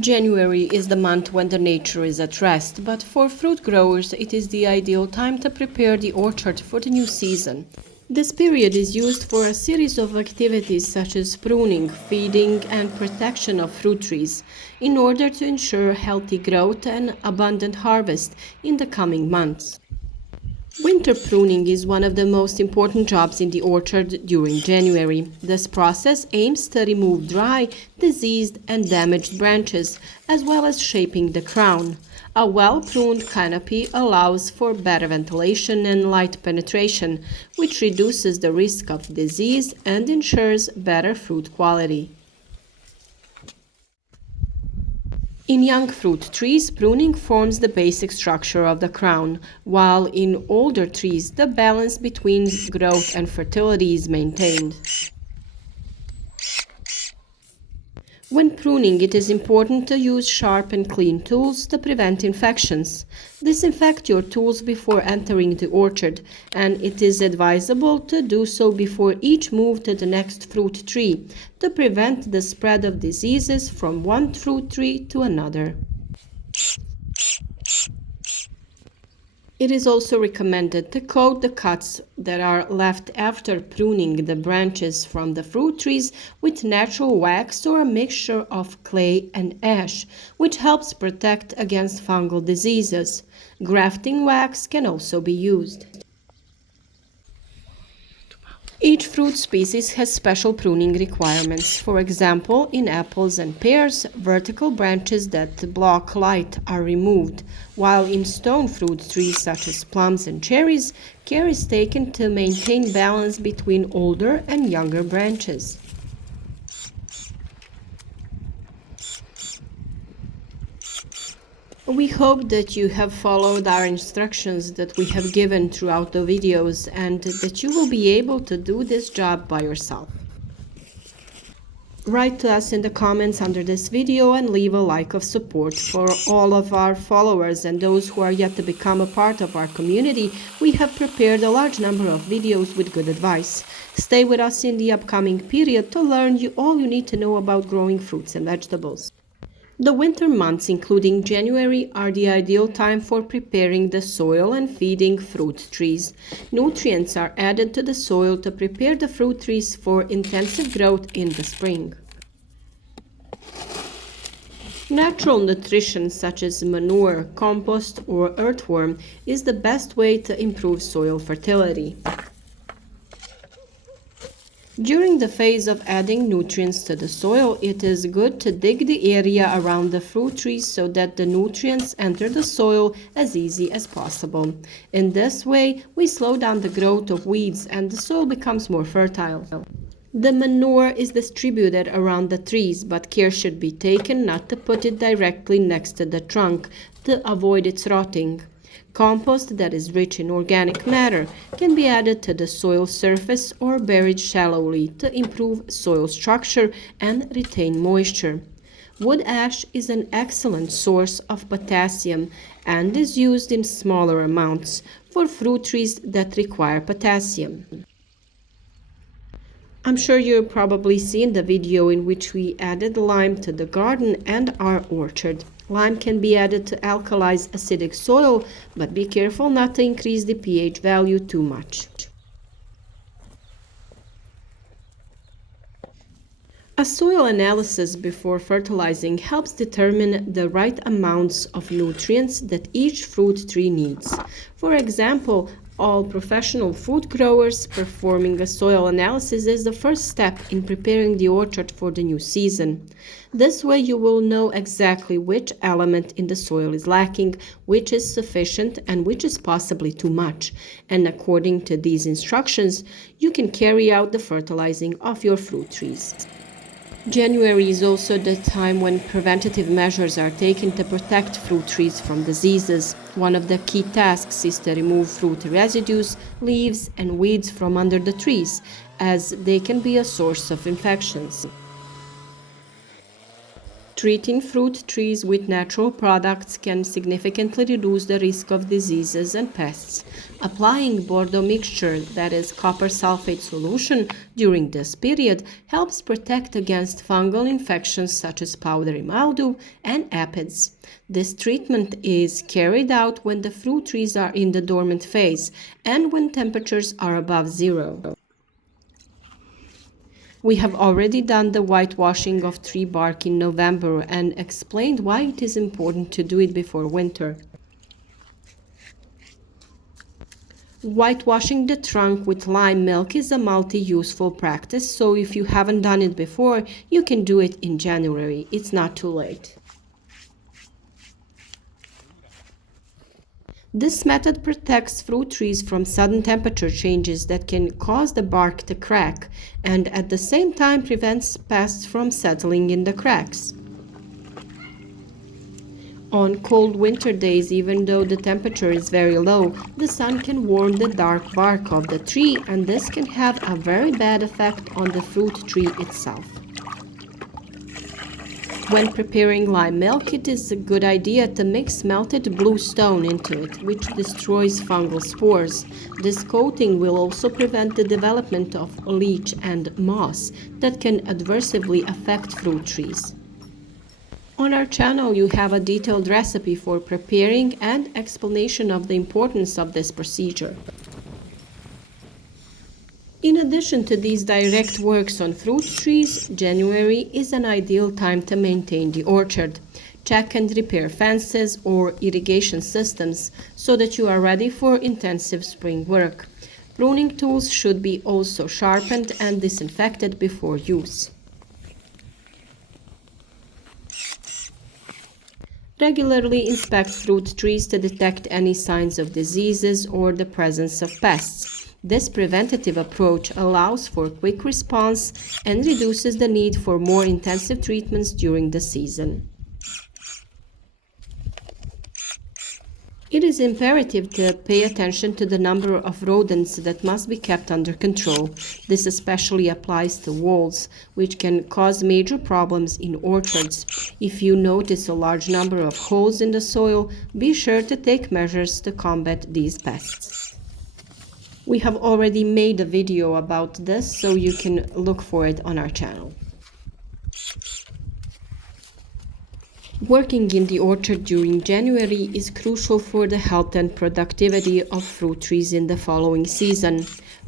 January is the month when the nature is at rest, but for fruit growers it is the ideal time to prepare the orchard for the new season. This period is used for a series of activities such as pruning, feeding, and protection of fruit trees in order to ensure healthy growth and abundant harvest in the coming months. Winter pruning is one of the most important jobs in the orchard during January. This process aims to remove dry, diseased, and damaged branches, as well as shaping the crown. A well-pruned canopy allows for better ventilation and light penetration, which reduces the risk of disease and ensures better fruit quality. In young fruit trees, pruning forms the basic structure of the crown, while in older trees, the balance between growth and fertility is maintained. When pruning, it is important to use sharp and clean tools to prevent infections. Disinfect your tools before entering the orchard, and it is advisable to do so before each move to the next fruit tree to prevent the spread of diseases from one fruit tree to another. It is also recommended to coat the cuts that are left after pruning the branches from the fruit trees with natural wax or a mixture of clay and ash, which helps protect against fungal diseases. Grafting wax can also be used. Each fruit species has special pruning requirements. For example, in apples and pears, vertical branches that block light are removed, while in stone fruit trees such as plums and cherries, care is taken to maintain balance between older and younger branches. We hope that you have followed our instructions that we have given throughout the videos and that you will be able to do this job by yourself. Write to us in the comments under this video and leave a like of support. For all of our followers and those who are yet to become a part of our community, we have prepared a large number of videos with good advice. Stay with us in the upcoming period to learn all you need to know about growing fruits and vegetables. The winter months, including January, are the ideal time for preparing the soil and feeding fruit trees. Nutrients are added to the soil to prepare the fruit trees for intensive growth in the spring. Natural nutrition such as manure, compost, or earthworm is the best way to improve soil fertility. During the phase of adding nutrients to the soil, it is good to dig the area around the fruit trees so that the nutrients enter the soil as easy as possible. In this way, we slow down the growth of weeds and the soil becomes more fertile. The manure is distributed around the trees, but care should be taken not to put it directly next to the trunk to avoid its rotting. Compost that is rich in organic matter can be added to the soil surface or buried shallowly to improve soil structure and retain moisture. Wood ash is an excellent source of potassium and is used in smaller amounts for fruit trees that require potassium. I'm sure you've probably seen the video in which we added lime to the garden and our orchard. Lime can be added to alkalize acidic soil, but be careful not to increase the pH value too much. A soil analysis before fertilizing helps determine the right amounts of nutrients that each fruit tree needs. For example, all professional fruit growers performing a soil analysis is the first step in preparing the orchard for the new season. This way you will know exactly which element in the soil is lacking, which is sufficient, and which is possibly too much. And according to these instructions, you can carry out the fertilizing of your fruit trees. January is also the time when preventative measures are taken to protect fruit trees from diseases. One of the key tasks is to remove fruit residues, leaves, and weeds from under the trees, as they can be a source of infections. Treating fruit trees with natural products can significantly reduce the risk of diseases and pests. Applying Bordeaux mixture, that is copper sulfate solution, during this period helps protect against fungal infections such as powdery mildew and aphids. This treatment is carried out when the fruit trees are in the dormant phase and when temperatures are above zero. We have already done the whitewashing of tree bark in November and explained why it is important to do it before winter. Whitewashing the trunk with lime milk is a multi-useful practice, so if you haven't done it before, you can do it in January. It's not too late. This method protects fruit trees from sudden temperature changes that can cause the bark to crack and at the same time prevents pests from settling in the cracks. On cold winter days, even though the temperature is very low, the sun can warm the dark bark of the tree and this can have a very bad effect on the fruit tree itself. When preparing lime milk, it is a good idea to mix melted blue stone into it, which destroys fungal spores. This coating will also prevent the development of leach and moss that can adversely affect fruit trees. On our channel, you have a detailed recipe for preparing and explanation of the importance of this procedure. In addition to these direct works on fruit trees, January is an ideal time to maintain the orchard. Check and repair fences or irrigation systems so that you are ready for intensive spring work. Pruning tools should be also sharpened and disinfected before use. Regularly inspect fruit trees to detect any signs of diseases or the presence of pests. This preventative approach allows for quick response and reduces the need for more intensive treatments during the season. It is imperative to pay attention to the number of rodents that must be kept under control. This especially applies to voles, which can cause major problems in orchards. If you notice a large number of holes in the soil, be sure to take measures to combat these pests. We have already made a video about this, so you can look for it on our channel. Working in the orchard during January is crucial for the health and productivity of fruit trees in the following season.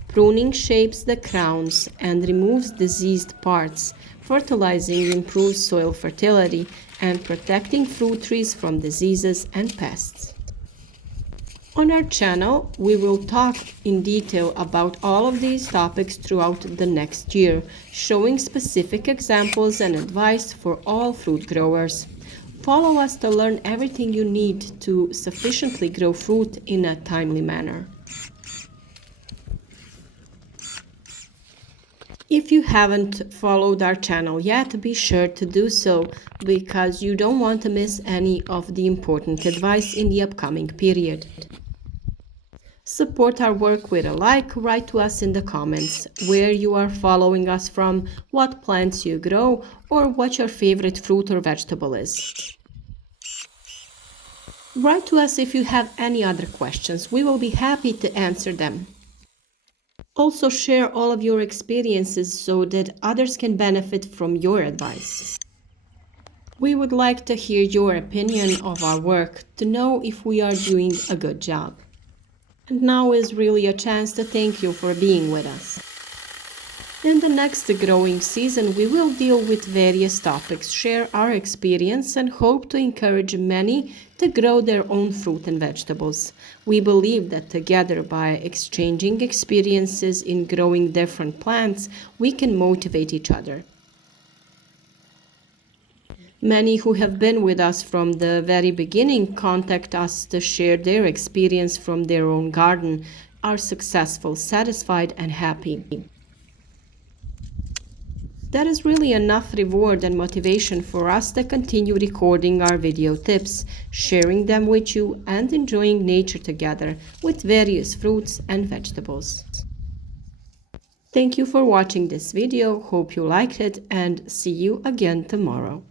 Pruning shapes the crowns and removes diseased parts. Fertilizing improves soil fertility and protecting fruit trees from diseases and pests. On our channel, we will talk in detail about all of these topics throughout the next year, showing specific examples and advice for all fruit growers. Follow us to learn everything you need to sufficiently grow fruit in a timely manner. If you haven't followed our channel yet, be sure to do so because you don't want to miss any of the important advice in the upcoming period. Support our work with a like, write to us in the comments where you are following us from, what plants you grow, or what your favorite fruit or vegetable is. Write to us if you have any other questions. We will be happy to answer them. Also share all of your experiences so that others can benefit from your advice. We would like to hear your opinion of our work to know if we are doing a good job. And now is really a chance to thank you for being with us. In the next growing season, we will deal with various topics, share our experience, and hope to encourage many to grow their own fruit and vegetables. We believe that together, by exchanging experiences in growing different plants, we can motivate each other. Many who have been with us from the very beginning contact us to share their experience from their own garden, are successful, satisfied, and happy. That is really enough reward and motivation for us to continue recording our video tips, sharing them with you, and enjoying nature together with various fruits and vegetables. Thank you for watching this video, hope you liked it, and see you again tomorrow.